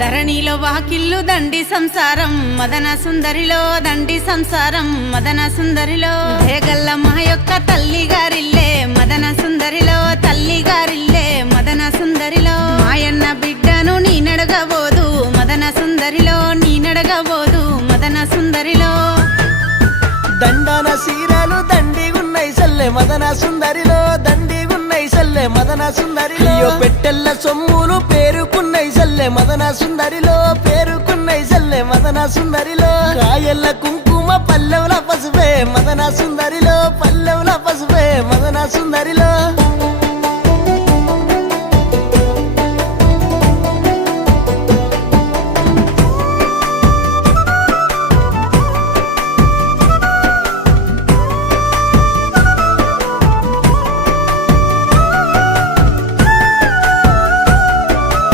ధరణిలో వాకిల్లు దండి సంసారం మదన సుందరిలో దండి సంసారం మదన సుందరిలో దేగల్ల మా యొక్క తల్లి గారిల్లే మదన సుందరిలో తల్లి గారిల్లే మదన సుందరిలో మాయన్న బిడ్డను నీ నడగబోదు మదన సుందరిలో నీ నడగబోదు మదన సుందరిలో దండన సీరలు దండిగున్నై సల్లె మదన సుందరిలో దండిగున్నై సల్లె మదన సుందరిలో పెట్టెల్ల సొమ్ములు పేరుకున్నై సల్లె మదన సుందరిలో పేరుకున్నై సల్లె మదన సుందరిలో కాయల్ల కుంకుమ పల్లెవుల పసుపే మదన సుందరిలో పల్లెవుల పసుపే మదన సుందరిలో